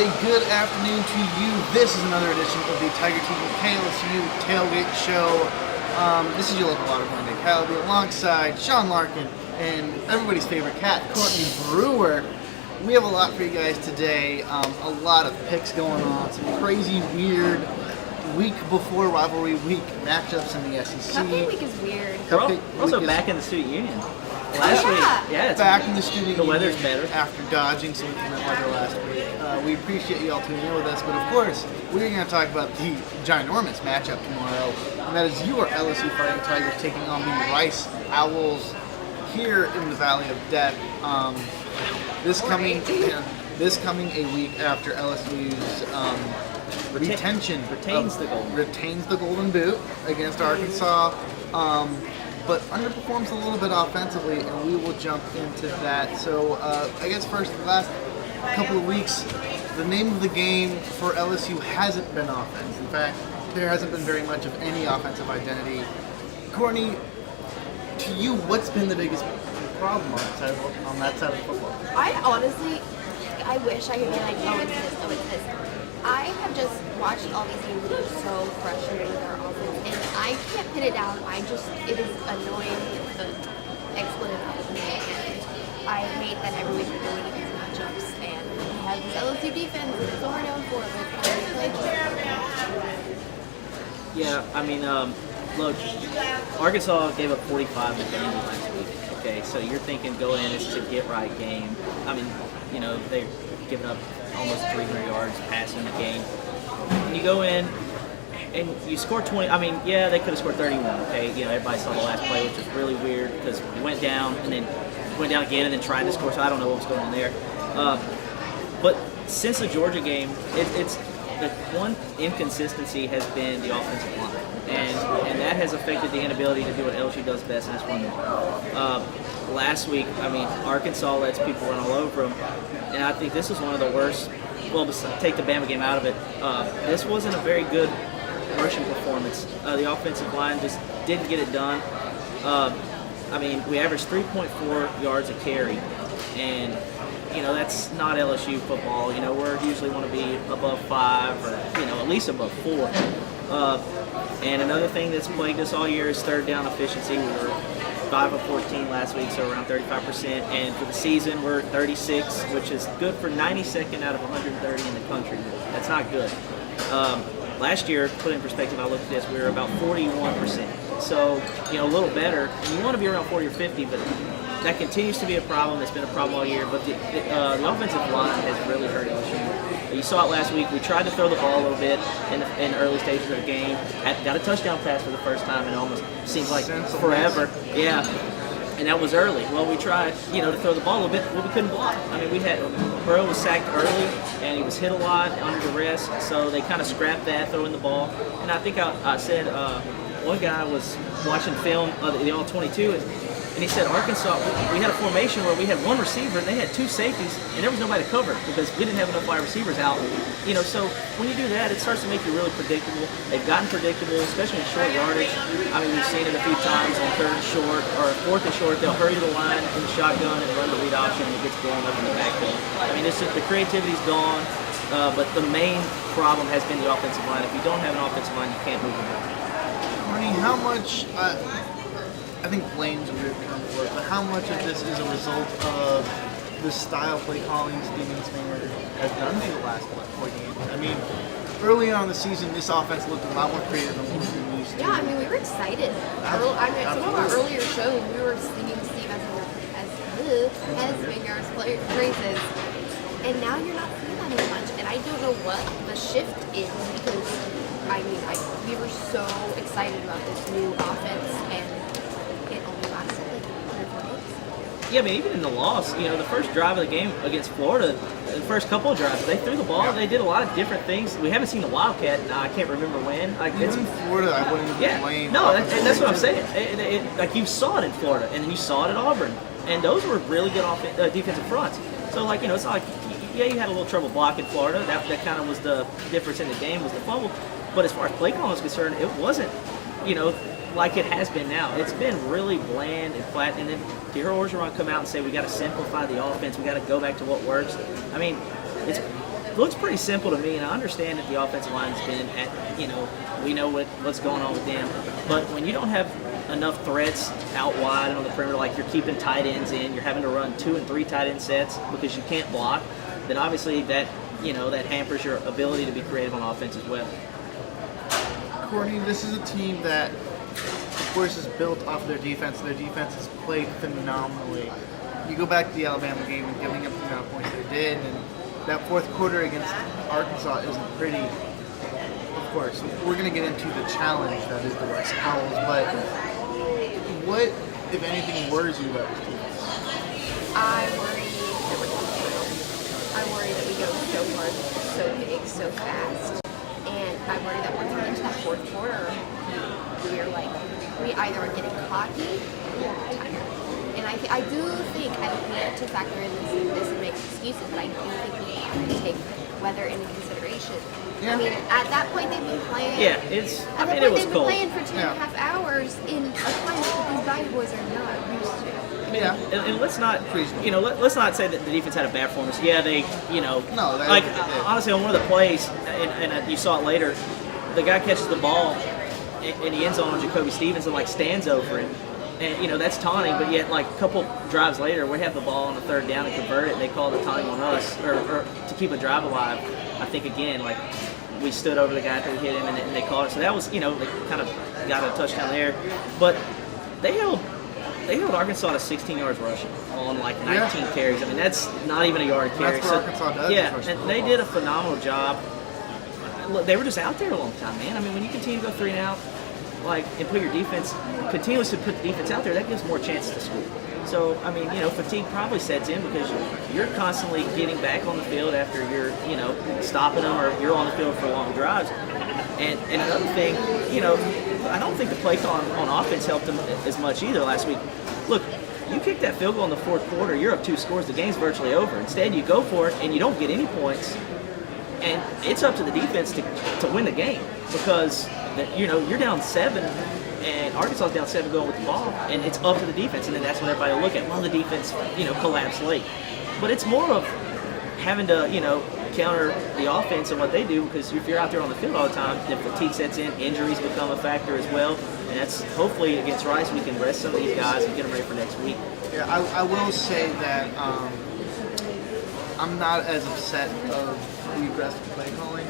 a good afternoon to you. This is another edition of the Tiger TV KLSU Tailgate Show. This is your local watermelon Nick Halaby alongside Sean Larken and everybody's favorite cat, Courtney Brewer. We have a lot for you guys today. A lot of picks going on. Some crazy, weird week before rivalry week matchups in the SEC. Cupcake week is weird. We're also back in the student union. Last week, yeah, it's back in the student the union weather's better after dodging some inclement weather last week. We appreciate you all tuning in with us, but of course, we're going to talk about the ginormous matchup tomorrow, and that is your LSU Fighting Tigers taking on the Rice Owls here in the Valley of Death. This coming a week after LSU's retains the Golden Boot against Arkansas. But underperforms a little bit offensively, and we will jump into that. So I guess first, the last couple of weeks, the name of the game for LSU hasn't been offense. In fact, there hasn't been very much of any offensive identity. Courtney, to you, what's been the biggest problem on that side of football? I wish I could be like, oh, it's this. I have just watched all these games that are so frustrating with our offense, and I can't pin it down. It is annoying the expletive out of me, and I hate that every week we're going against matchups, and we have this LSU defense, and it's all we're known for, but we play. Yeah, I mean, look, Arkansas gave up 45 to Vandy last week. Okay, so you're thinking going in, it's a get-right game. I mean, you know, they've given up almost 300 yards passing the game. And you go in and you score 20. I mean, yeah, they could have scored 31. Okay, you know, everybody saw the last play, which was really weird because we went down and then went down again and then tried to score. So I don't know what was going on there. But since the Georgia game, it's the one inconsistency has been the offensive line, and that has affected the inability to do what LSU does best, and that's run the ball. Last week, I mean, Arkansas lets people run all over them, and I think this was one of the worst. Well, take the Bama game out of it, this wasn't a very good rushing performance. The offensive line just didn't get it done. I mean, we averaged 3.4 yards a carry, and you know, that's not LSU football. You know, we usually want to be above 5 or, you know, at least above 4. And another thing that's plagued us all year is third down efficiency. We were 5 of 14 last week, so around 35%. And for the season, we're 36, which is good for 92nd out of 130 in the country. That's not good. Last year, to put it in perspective, I looked at this, we were about 41%. So, you know, a little better. And you want to be around 40 or 50, but that continues to be a problem. It's been a problem all year, but the offensive line has really hurt LSU. You saw it last week. We tried to throw the ball a little bit in the early stages of the game. Got a touchdown pass for the first time in almost seems like forever. Yeah, and that was early. Well, we tried, you know, to throw the ball a little bit, but we couldn't block. I mean, Brewer was sacked early, and he was hit a lot under duress, so they kind of scrapped that, throwing the ball. And I think I said one guy was watching film of the All-22, and he said Arkansas, we had a formation where we had one receiver and they had 2 safeties and there was nobody to cover because we didn't have enough wide receivers out. You know, so when you do that, it starts to make you really predictable. They've gotten predictable, especially in short yardage. I mean, we've seen it a few times on 3rd and short or 4th and short. They'll hurry to the line in the shotgun and run the read option and it gets blown up in the backfield. I mean, it's just the creativity's gone, but the main problem has been the offensive line. If you don't have an offensive line, you can't move the ball. Courtney, how much... I think Layne's a weird term for it, but how much of this is a result of the style play calling Steven Smanger has done for the last 4 games? I mean, early on in the season, this offense looked a lot more creative than what we used to. Yeah, I mean, we were excited. Some of our earlier shows, we were singing Steve as Smanger's praises, and now you're not seeing that as much. And I don't know what the shift is because, I mean, we were so excited about this new offense, and it only lasted like 3 or 4 days. Yeah, I mean, even in the loss, you know, the first drive of the game against Florida, the first couple of drives, they threw the ball. They did a lot of different things. We haven't seen the Wildcat. I can't remember when. Like, even in Florida, I wouldn't even blame. No, that's what I'm saying. Like, you saw it in Florida, and then you saw it at Auburn. And those were really good defensive fronts. So, like, you know, it's not like, yeah, you had a little trouble blocking Florida. That kind of was the difference in the game, was the fumble. But as far as play calling is concerned, it wasn't, you know, like it has been now. It's been really bland and flat. And then to hear Orgeron come out and say we got to simplify the offense, we got to go back to what works. I mean, it's looks pretty simple to me, and I understand that the offensive line's been at, we know what's going on with them. But when you don't have enough threats out wide and on the perimeter, like you're keeping tight ends in, you're having to run 2 and 3 tight end sets because you can't block, then obviously that hampers your ability to be creative on offense as well. Courtney, this is a team that, of course, is built off of their defense. Their defense has played phenomenally. You go back to the Alabama game and giving up the amount of points they did, and that fourth quarter against Arkansas isn't pretty. Of course, we're going to get into the challenge that is the Rice Owls, but what, if anything, worries you about this team? I worry that we're going to I worry that we go so hard, so big, so fast. And I worry that once we get to that fourth quarter, we either are getting cocky or tired. And I do think, I don't need to factor in this and make excuses, but I do think we have to take weather into consideration. Yeah. I mean, at that point they've been playing. Yeah, At that point it was they've been cold. playing for 2.5 hours in a climate that these body boys are not used to. Yeah. And let's not, let's not say that the defense had a bad performance. Yeah, they, No, like honestly, on one of the plays, and you saw it later, the guy catches the ball in the end zone on Jacoby Stevens and stands over it, and that's taunting. But yet, a couple drives later, we have the ball on the third down and convert it, and they call the taunting on us, or to keep a drive alive. I think again, we stood over the guy after we hit him, and they called it. So that was, they kind of got a touchdown there, but they held Arkansas to 16 yards rushing on 19 carries. I mean, that's not even a yard a carry. That's what Arkansas does. Yeah, and they did a phenomenal job. Look, they were just out there a long time, man. I mean, when you continue to go 3 and out, and put your defense, continuously put the defense out there, that gives more chances to score. So, I mean, fatigue probably sets in because you're constantly getting back on the field after you're, stopping them, or you're on the field for long drives. And another thing, I don't think the play call on offense helped them as much either last week. Look, you kick that field goal in the fourth quarter, you're up 2 scores, the game's virtually over. Instead, you go for it, and you don't get any points. And it's up to the defense to win the game because, you're down 7, and Arkansas's down 7 going with the ball, and it's up to the defense. And then that's when everybody will look at, well, the defense, collapsed late. But it's more of having to, counter the offense and what they do, because if you're out there on the field all the time, then fatigue sets in, injuries become a factor as well, and that's hopefully against Rice we can rest some of these guys and get them ready for next week. Yeah, I will say that I'm not as upset of the aggressive play calling.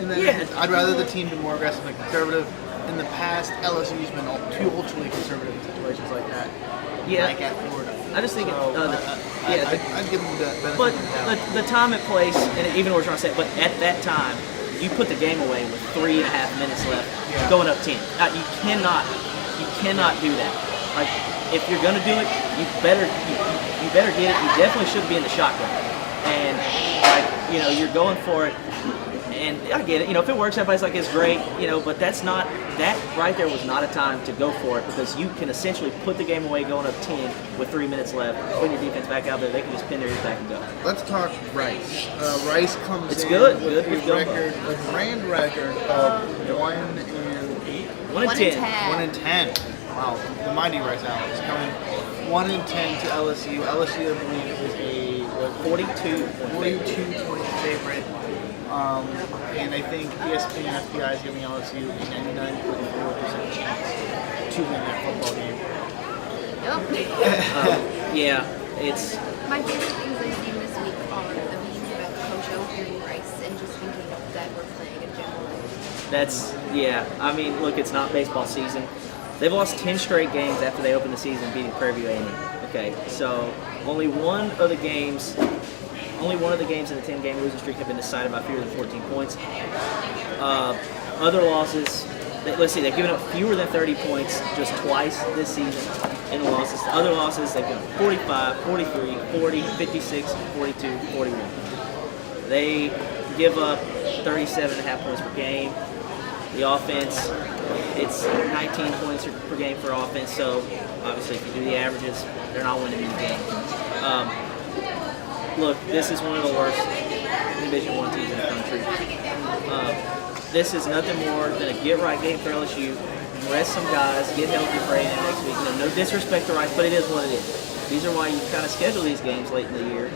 And then I'd rather the team be more aggressive and conservative. In the past, LSU's been too ultimately conservative in situations like that. Yeah. Like at Florida. I just think I'd give them the benefit but of the doubt. the time and place, and even what we're trying to say, but at that time, you put the game away with 3.5 minutes left, going up 10. You cannot do that. If you're gonna do it, you better get it. You definitely shouldn't be in the shotgun. And you're going for it. And I get it. If it works, everybody's like, it's great. But that right there was not a time to go for it, because you can essentially put the game away going up 10 with 3 minutes left. Put your defense back out there. They can just pin their ears back and go. Let's talk Rice. Rice comes It's in good. with Good. a grand record of 1 and 10. 1 and 10. Wow, the mighty Rice Owls coming 1 and 10 to LSU. LSU, I believe, is a 42-point favorite. And I think ESPN and FBI is giving LSU a 99.4% chance to win that football game. Yep. Yeah, it's. My favorite things I've seen this week are the memes about Coach O hearing Rice and just thinking that we're playing a general. I mean, look, it's not baseball season. They've lost 10 straight games after they opened the season beating Prairie View A&M. Okay, so only one of the games in the 10-game losing streak have been decided by fewer than 14 points. Other losses, they've given up fewer than 30 points just twice this season in the losses. Other losses, they've given up 45, 43, 40, 56, 42, 41. They give up 37.5 points per game. The offense, it's 19 points per game for offense, so obviously if you do the averages, they're not winning these games. Look, this is one of the worst Division I teams in the country. This is nothing more than a get-right game for LSU. Rest some guys, get healthy for A&M next week. No disrespect to Rice, but it is what it is. These are why you kind of schedule these games late in the year.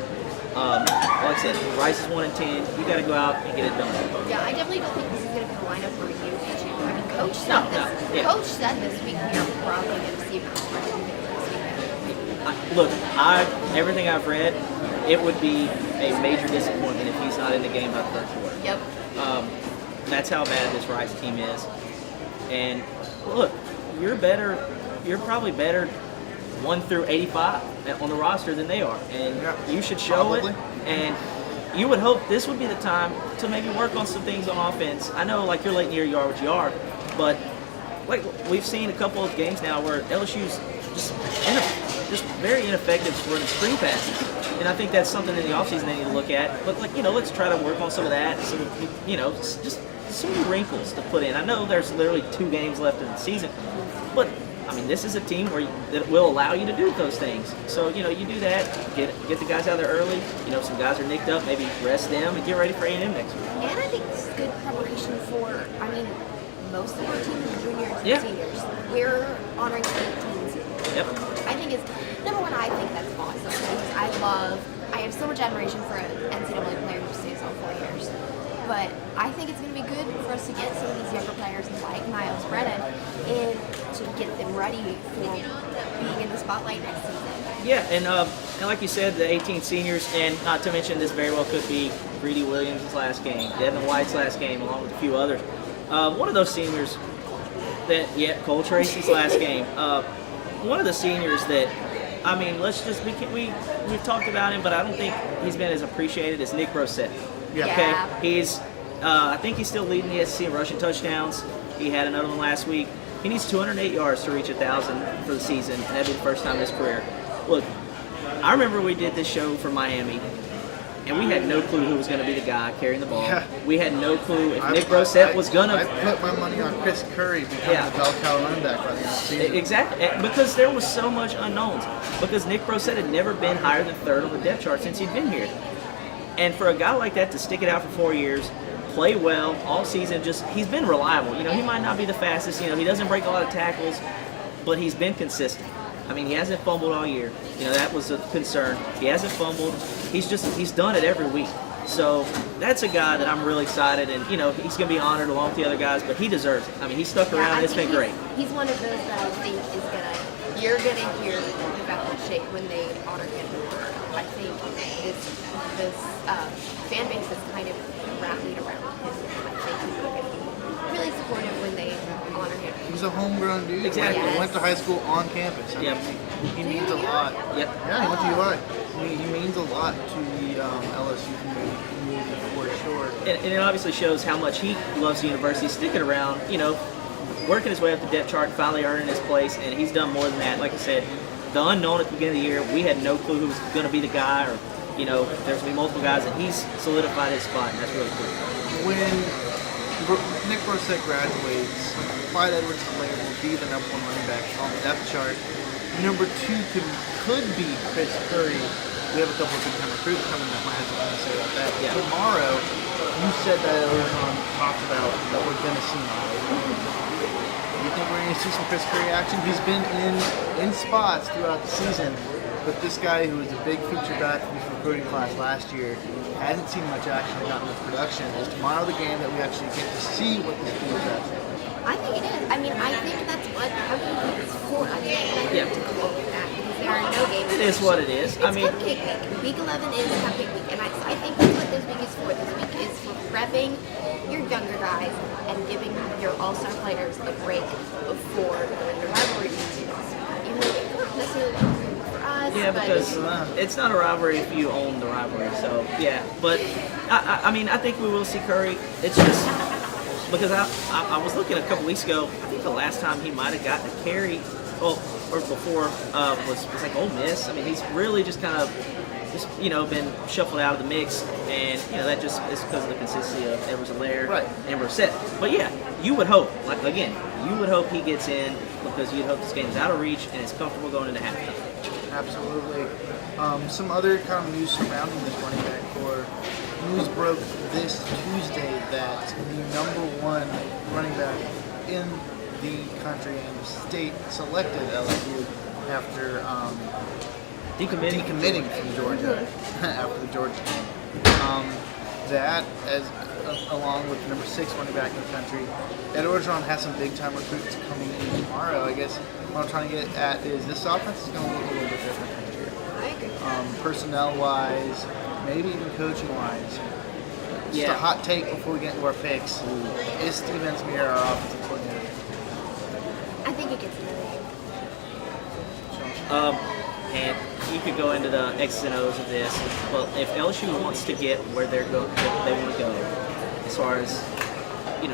Like I said, Rice is 1-10. You got to go out and get it done. Yeah, I definitely don't think this is going to be the lineup for you too. I mean, Coach said Coach said this week we are probably going to see him Look, everything I've read, it would be a major disappointment if he's not in the game by the third quarter. Yep. That's how bad this Rice team is. And look, you're better. You're probably better 1 through 85 on the roster than they are, and you should show it. And you would hope this would be the time to maybe work on some things on offense. I know, like, you're late in the year, you are what you are, but like we've seen a couple of games now where LSU's just very ineffective running screen passes, and I think that's something in the offseason they need to look at. But let's try to work on some of that. Some just some wrinkles to put in. I know there's literally 2 games left in the season, but I mean, this is a team that will allow you to do those things. So, you do that, get the guys out there early. Some guys are nicked up, maybe rest them and get ready for A&M next week. And I think this is good preparation for, most of our teams are juniors and seniors. We're honoring 18s. Yep. I think it's, number one, I think that's awesome because I have so much admiration for an NCAA player who stays on 4 years. But I think it's going to be good for us to get some of these younger players like Miles Brennan in to get them ready for being in the spotlight next season. Yeah, and like you said, the 18 seniors, and not to mention this very well could be Greedy Williams' last game, Devin White's last game, along with a few others. One of those seniors Cole Tracy's last game. One of the seniors that, we've talked about him, but I don't think he's been as appreciated as Nick Brosette. Yeah. Okay, he's, I think he's still leading the SEC in rushing touchdowns. He had another one last week. He needs 208 yards to reach 1,000 for the season, and that'd be the first time in his career. Look, I remember we did this show for Miami, and we had no clue who was going to be the guy carrying the ball. Yeah. We had no clue if Nick Brosette was going to. I put my money on Chris Curry becoming the bell cow running back by the end of the season. Exactly, because there was so much unknowns. Because Nick Brosette had never been higher than 3rd on the depth chart since he'd been here. And for a guy like that to stick it out for 4 years, play well all season, he's been reliable. He might not be the fastest, he doesn't break a lot of tackles, but he's been consistent. He hasn't fumbled all year. That was a concern. He hasn't fumbled. He's done it every week. So that's a guy that I'm really excited, and he's going to be honored along with the other guys, but he deserves it. He stuck around. It's been great. He's one of those that I think you're going to hear the bell shake when they honor him. I think this fan base is kind of rallied around him. I think people are going to be really supportive when they honor him. He's a homegrown dude. Exactly. He went to high school on campus. Yep. He means a lot. Yep. Yeah, he went to UI. He means a lot to the LSU community for sure. And it obviously shows how much he loves the university, sticking around, working his way up the depth chart, finally earning his place, and he's done more than that. Like I said, the unknown at the beginning of the year, we had no clue who was going to be the guy, or there's going to be multiple guys, and he's solidified his spot, and that's really cool. When Nick Brosette graduates, Clyde Edwards-Helaire will be the #1 running back on the depth chart. Number 2 could be Chris Curry. We have a couple of big-time recruits coming that might have something to say about that. Yeah. Tomorrow, you said that earlier on, talked about that we're going to see You think we're going to see some Chris Curry action? He's been in spots throughout the season, but this guy who was a big feature back from his recruiting class last year hasn't seen much action and not much production. Is tomorrow the game that we actually get to see what this dude is at? I think it is. I think that's what Cupcake is for. I to quote that because there are no games. It is what it is. It's Cupcake Week. Week 11 is Cupcake Week, and I think that's what this week is for. This week is for prepping your younger guys and giving your all-star players a break before the rivalry season. Even though it's not necessarily for us. Yeah, because it's not a rivalry if you own the rivalry. So yeah, but I think we will see Curry. It's just. Because I was looking a couple weeks ago, I think the last time he might have gotten a carry, or before, was like Ole Miss. He's really just kind of been shuffled out of the mix, and that just is because of the consistency of Edwards-Helaire and Brosette. But yeah, you would hope, you would hope he gets in because you'd hope this game is out of reach and it's comfortable going into halftime. Absolutely. Some other kind of news surrounding this running back core. News broke this Tuesday that the #1 running back in the country and the state selected LSU after Decommitting. from Georgia after the Georgia game. That, as along with number 6 running back in the country, Ed Orgeron has some big-time recruits coming in tomorrow. I guess what I'm trying to get at is this offense is going to look a little bit different next year. I agree. Personnel-wise, maybe even coaching-wise. Just a hot take before we get into our picks. Is Steve Ensminger our offensive coordinator? I think it gets another year. And you could go into the X's and O's of this. Well, if LSU wants to get where they want to go, as far as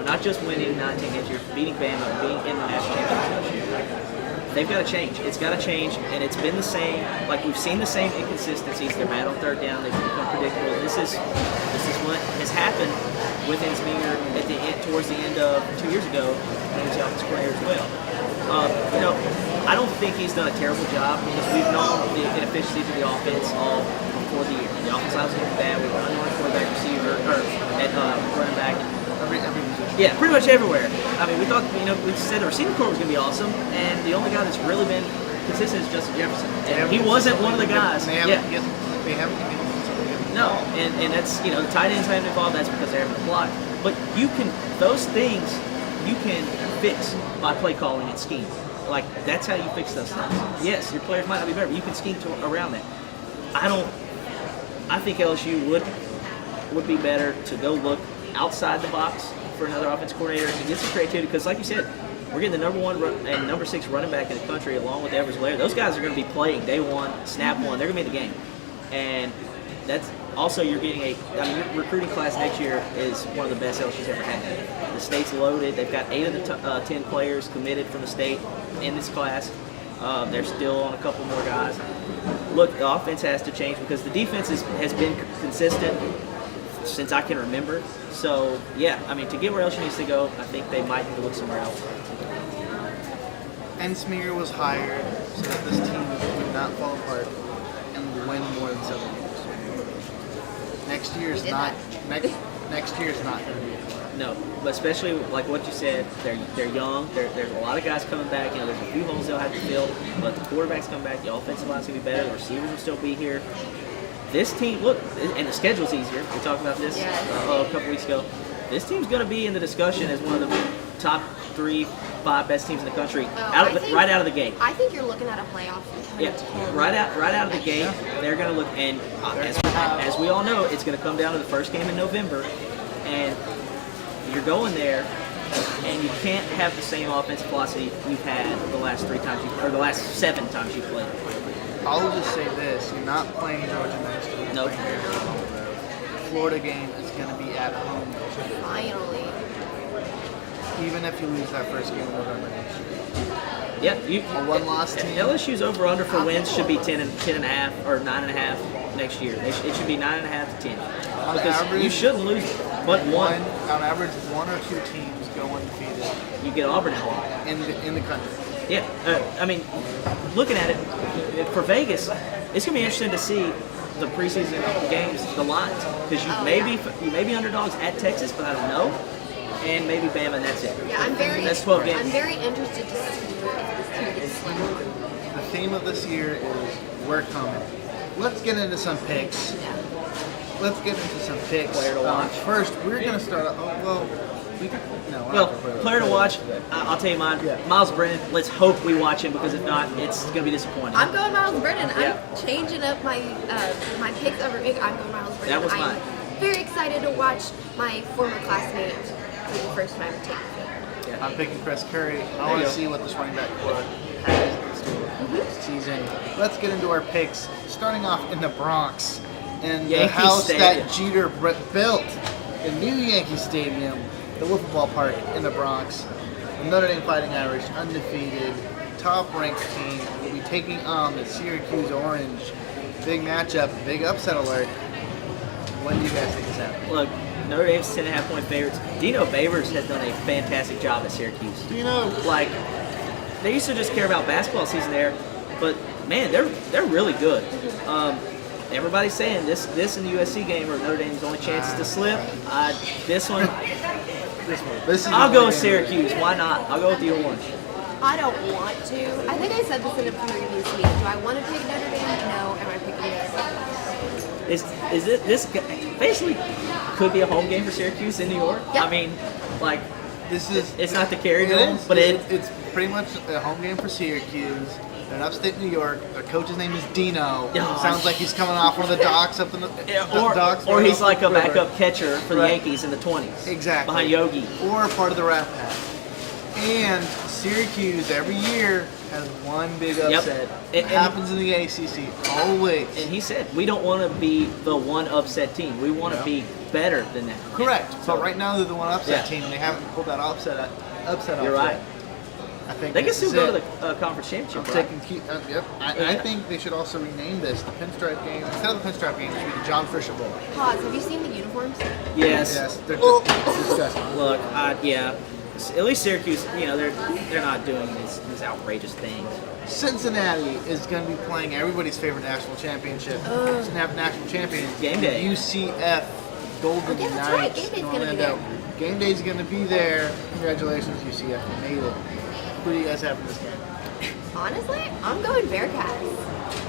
not just winning 19 games, you're beating Bama, being in the national championship. They've got to change. It's got to change, and it's been the same. Like we've seen the same inconsistencies. They're bad on third down. They've become predictable. This is what has happened with Ensminger towards the end of 2 years ago when he was the offensive coordinator as well. I don't think he's done a terrible job because we've known the inefficiencies of the offense all before the year. The offense line was getting bad. We were unknown quarterback, receiver, or at running back. Every position. Yeah, pretty much everywhere. I mean, we thought, we said the receiving corps was going to be awesome, and the only guy that's really been consistent is Justin Jefferson. And he wasn't one of the guys. They haven't even No, and that's, the tight ends haven't involved. That's because they're having to block. But those things you can fix by play calling and scheme. Like, that's how you fix those things. Yes, your players might not be better, but you can scheme around that. I think LSU would be better to go look outside the box for another offensive coordinator and get some creativity because, like you said, we're getting the number 1 and number 6 running back in the country along with Evers-Lair. Those guys are going to be playing day one, snap one. They're going to be in the game. And that's also you're getting your recruiting class next year is one of the best LSU's ever had. The state's loaded. They've got 8 of the 10 players committed from the state in this class. They're still on a couple more guys. Look, the offense has to change because the defense has been consistent since I can remember. So, to get where LSU needs to go, I think they might need to look somewhere else. Ensminger was hired so that this team would not fall apart and win more than 7 games. Next year is not going to be it. No, but especially like what you said, they're young. There's a lot of guys coming back. There's a few holes they'll have to fill. But the quarterbacks come back. The offensive line's gonna be better. The receivers will still be here. This team, look, and the schedule's easier. We talked about this a couple weeks ago. This team's gonna be in the discussion as one of the top 3, 5 best teams in the country right out of the gate. I think you're looking at a playoff. Right out of the gate, they're gonna look. And as we all know, it's gonna come down to the first game in November, and you're going there, and you can't have the same offensive philosophy you've had the last 3 times or the last 7 times you've played. I'll just say this: you're not playing Georgia next week. Nope. Florida game is going to be at home. Finally. Even if you lose that first game in November next year. Yeah, a one-loss team. LSU's over/under for wins should be 10.5 or 9.5 next year. It should be 9.5 to 10. Because average, you shouldn't lose but one. On average, 1 or 2 teams go undefeated. You get Auburn at in the country. Yeah, looking at it for Vegas, it's gonna be interesting to see the preseason games, the lines, because you may be underdogs at Texas, but I don't know, and maybe Bama, and that's it. Yeah, that's 12 games. I'm very interested to see if this team gets slammed. The theme of this year is we're coming. Let's get into some picks. Player to watch. First, we're going to start off. Player to watch, I'll tell you mine. Yeah. Miles Brennan, let's hope we watch him because if not, it's going to be disappointing. I'm going Miles Brennan. I'm changing up my picks over big. I'm going Miles Brennan. That was mine. I'm very excited to watch my former classmate for the first time take the field. Yeah. I'm picking Chris Curry. I want to see what this running back core has in store this season. Let's get into our picks. Starting off in the Bronx. And the house that Jeter built, the new Yankee Stadium, the Wiffle Ball Park in the Bronx. The Notre Dame Fighting Irish, undefeated, top-ranked team, will be taking on the Syracuse Orange. Big matchup, big upset alert. When do you guys think this happens? Look, Notre Dame's 10.5-point favorites. Dino Babers has done a fantastic job at Syracuse. They used to just care about basketball season there, but man, they're really good. Everybody's saying this in the USC game are Notre Dame's only chances to slip. This one, I'll go with Syracuse. Why not? I'll go with the Orange. I don't want to. I think I said this in a previous meeting. Do I want to pick Notre Dame? No. is it this basically could be a home game for Syracuse in New York? Yep. I mean, like This is it's not the carry it dome, is. but It's pretty much a home game for Syracuse. They're in upstate New York. Their coach's name is Dino. Oh, Sounds like he's coming off one of the docks up in the docks. or he's like a River. backup catcher for the Right. Yankees in the 20s. Exactly. Behind Yogi. Or part of the Rat Pack. And Syracuse every year has one big Yep. upset. And- It happens in the ACC always. And he said, we don't want to be the one upset team. We want to be better than that. Correct. So- But right now they're the one upset Yeah. team, and they haven't pulled that upset off You're yet. right. I think They can this still is go it. to the conference championship. I'm right? taking yep. I Yeah. think they should also rename this the Pinstripe game. Instead of the Pinstripe game, it should be the John Fisher Bowl. Pause. Have you seen the uniforms? Yes. Yes, they're Oh. disgusting. Look, yeah. At least Syracuse, they're not doing these outrageous things. Cincinnati is going to be playing everybody's favorite national championship. National champion. Game day. UCF Golden Oh, yeah, that's Knights right. Game day's in gonna be Orlando. Game day's going to be there. Congratulations, UCF. You made it. Who do you guys have in this game? Honestly, I'm going Bearcats.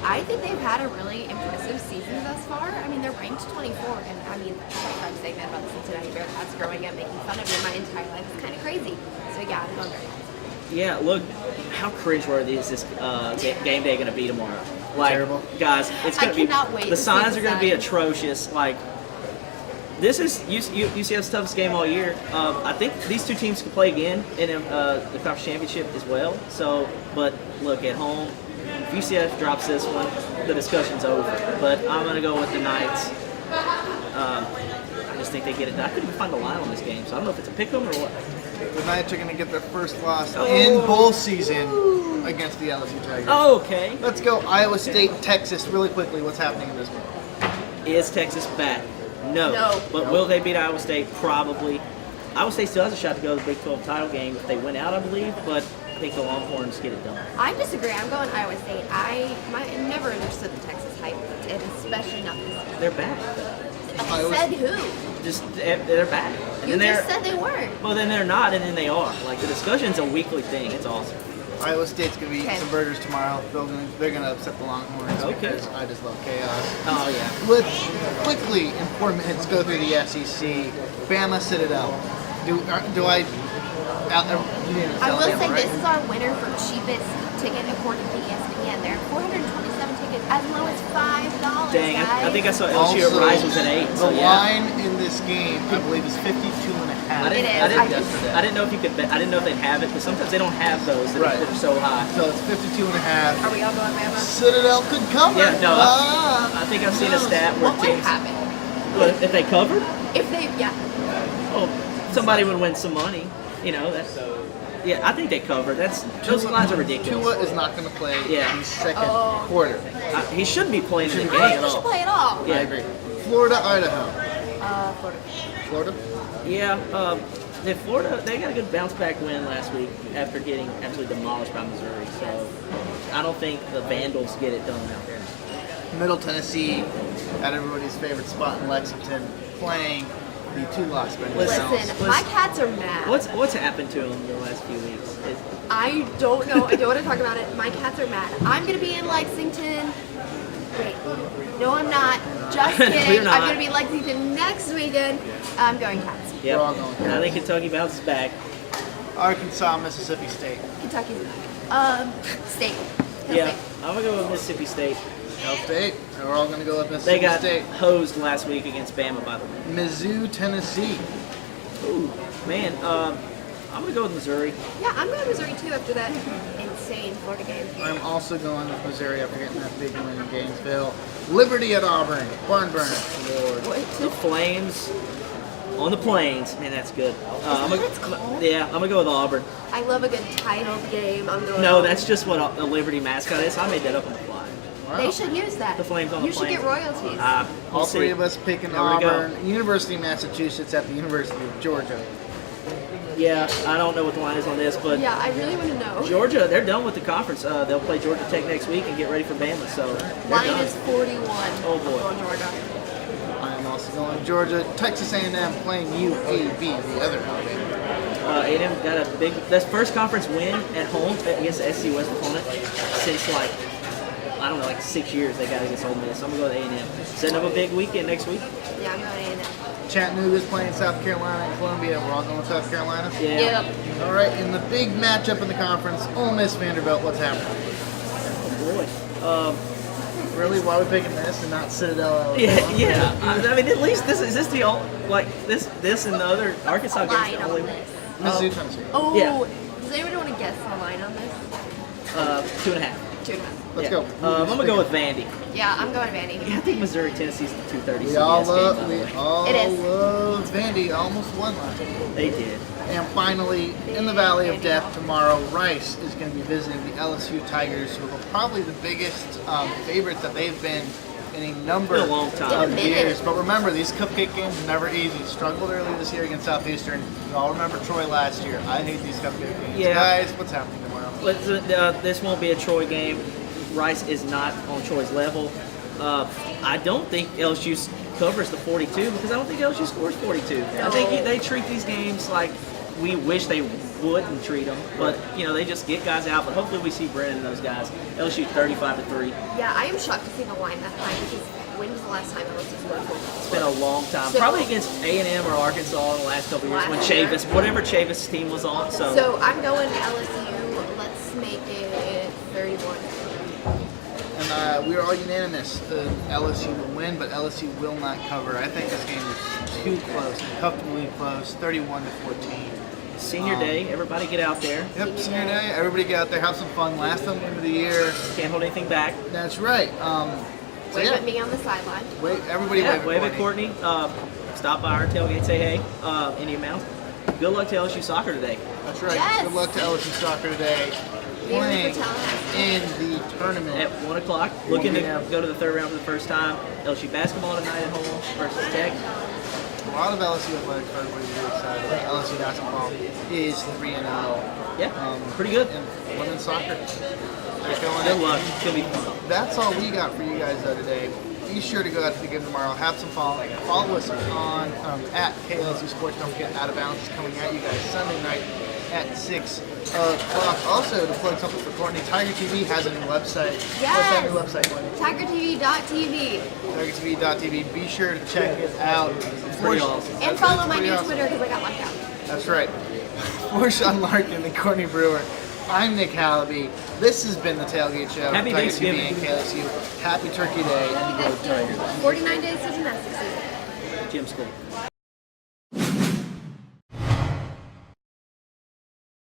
I think they've had a really impressive season thus far. I mean, they're ranked 24, and I mean, I'm saying that about the Cincinnati Bearcats growing up, making fun of them my entire life. It's kind of crazy. So yeah, I'm going Bearcats. Yeah, look, how cringeworthy is this game day going to be tomorrow? Like, Terrible. guys, it's I going to be. cannot wait The to see signs the are going to be signs. atrocious. Like, this is UCF's toughest game all year. I think these two teams could play again in the conference championship as well. So, but look, at home, if UCF drops this one, the discussion's over. But I'm going to go with the Knights. I just think they get it done. I couldn't even find the line on this game, so I don't know if it's a pick 'em or what. The Knights are going to get their first loss Oh. in bowl season against the LSU Tigers. Oh, okay. Let's go Iowa State, Texas, really quickly. What's happening in this game? Is Texas back? No. No. But will they beat Iowa State? Probably. Iowa State still has a shot to go to the Big 12 title game if they win out, I believe, but I think the Longhorns get it done. I disagree. I'm going Iowa State. I never understood the Texas hype, and especially not this season. They're back. Iowa Said who? Just they're back. And You then just they're said they weren't. well, then they're not, and then they are. Like the discussion's a weekly thing. It's awesome. Iowa State's going to be eating Okay. some burgers tomorrow. They're going to upset the Longhorns Okay. because I just love chaos. Oh yeah. Let's quickly, in 4 minutes, go through the SEC. Bama Citadel. Do I? You didn't I tell will Bama, say right? this is our winner for cheapest ticket according to ESPN. There are 427 tickets as low as $5. Dang, I guys. think I saw LSU at Also, Rise was at 8. So the yeah. line in this game, I believe, is 52 and a half. I didn't, It is. I didn't, I just- I didn't know if you could bet. I didn't know if they'd have it, but sometimes they don't have those that, Right. that are so high. So it's 52 and a half. Are we all going Bama? Citadel could cover. Yeah, no, Ah. I think I've seen a stat where What would teams. happen Well, if they covered, if they? Yeah. oh, somebody would win some money. That's. Yeah, I think they covered. Those lines are ridiculous. Tua is not going to play Yeah. in the second Oh. quarter. He shouldn't be playing in the I game don't at think they should all. play at all. Yeah. I agree. Florida, Idaho. Florida. Florida? Yeah, Florida, they got a good bounce back win last week after getting absolutely demolished by Missouri. So I don't think the Vandals get it done out there. Middle Tennessee, at everybody's favorite spot in Lexington, playing the two-loss Listen, Listen. my cats are mad. What's happened to them in the last few weeks? I don't know. I don't want to talk about it. My cats are mad. I'm gonna be in Lexington. Wait, no, I'm not. Just kidding. You're not. I'm gonna be in Lexington next weekend. I'm going Cats. Yep. We're all going And I think Kentucky bounces back. Arkansas, Mississippi State. Kentucky's back. State. Go Yeah, State. I'm gonna go with Mississippi State. Cal State. And we're all going to go with They Mississippi got State. hosed last week against Bama, by the way. Mizzou, Tennessee. Ooh, man, I'm gonna go with Missouri. Yeah, I'm going Missouri too after that insane Florida game. I'm also going with Missouri after getting that big win in Gainesville. Liberty at Auburn. Barn burner. Lord. The Flames on the plains. Man, that's good. that what it's called? Yeah, I'm gonna go with Auburn. I love a good title game. I'm going. No, that's just what a Liberty mascot is. I made that up on the fly. They should use that. The Flames on the You should Plains. get royalties. We'll All see. three of us picking There we go. Auburn. University of Massachusetts at the University of Georgia. Yeah, I don't know what the line is on this, but Yeah, I really want to know. Georgia, they're done with the conference. They'll play Georgia Tech next week and get ready for Bama. So they're Line done. is 41. Oh, boy. I'm going Georgia. I am also going Georgia. Texas A&M playing UAB, the other Alabama. A&M got a big, that's first conference win at home against the SC West opponent since like I don't know, like 6 years they got against Ole Miss. I'm gonna go with A&M. Setting up a big weekend next week. Yeah, I'm going A&M. Chattanooga's playing South Carolina and Columbia. We're all going with South Carolina. Yeah. Yep. All right, in the big matchup in the conference, Ole Miss Vanderbilt. What's happening? Oh boy. Really, why are we picking this and not Citadel? Yeah. I mean, at least is this the only, like this and the other Arkansas games Line the on only this. Mizzou, Tennessee. Oh, Yeah. does anybody want to guess the line on this? 2.5. 2.5. Let's Yeah. go. I'm gonna go with Vandy. Yeah, I'm going Vandy. Yeah, I think Missouri Tennessee's the 2:30 We CBS all game. love, by the we way. all It is. love Vandy. Almost won last week. They did. And finally, in the Valley of Death tomorrow, Rice is going to be visiting the LSU Tigers, who are probably the biggest favorites that they've been in a number Been a long time. of years. But remember, these cupcake games are never easy. Struggled early this year against Southeastern. You all remember Troy last year. I hate these cupcake games. Yeah. Guys, what's happening tomorrow? This won't be a Troy game. Rice is not on Troy's level. I don't think LSU covers the 42 because I don't think LSU scores 42. I think they treat these games like we wish they wouldn't treat them, but they just get guys out. But hopefully we see Brennan and those guys. LSU 35-3. Yeah, I am shocked to see the line that high because when was the last time LSU scored 40? It's been a long time. So- Probably against A&M or Arkansas in the last couple of years when Last year. whatever Chavis' team was on. So I'm going LSU. Let's make it 31. And we are all unanimous. LSU will win, but LSU will not cover. I think this game is too close, comfortably close, 31-14. Senior day, everybody get out there. Yep, senior day. Everybody get out there, have some fun. Last time of the year. Can't hold anything back. That's right. So Wave yeah, at me on the sideline. everybody Yeah, wave at Courtney. Stop by our tailgate, say hey, any amount. Good luck to LSU soccer today. That's right. Yes. Good luck to LSU soccer today. Playing for Tallahassee. in the tournament. At 1 o'clock, 1 looking to p.m. go to the third round for the first time. LSU basketball tonight at home versus Tech. A lot of LSU athletics for everybody really excited about. LSU basketball is 3-0. Yeah, Um, pretty good. And women's soccer. They're going Good in. luck. It's going to be fun. That's all we got for you guys today. Be sure to go out to the game tomorrow. Have some fun. Follow us on at KLSU Sports. Don't forget Out of Bounds is coming at you guys Sunday night at 6 o'clock. Also, to plug something for Courtney, Tiger TV has a new website. What's that new website, Courtney? TigerTV.tv. TigerTV.tv. Be sure to check it out. Pretty awesome. And That's follow my pretty new awesome. Twitter because I got locked out. That's right. For Sean Larken and Courtney Brewer, I'm Nick Halaby. This has been the Tailgate Show. Happy Tiger Thanksgiving. TV and KLSU. Happy Turkey Day and go Tigers. 49 days to gymnastics season. Gym school.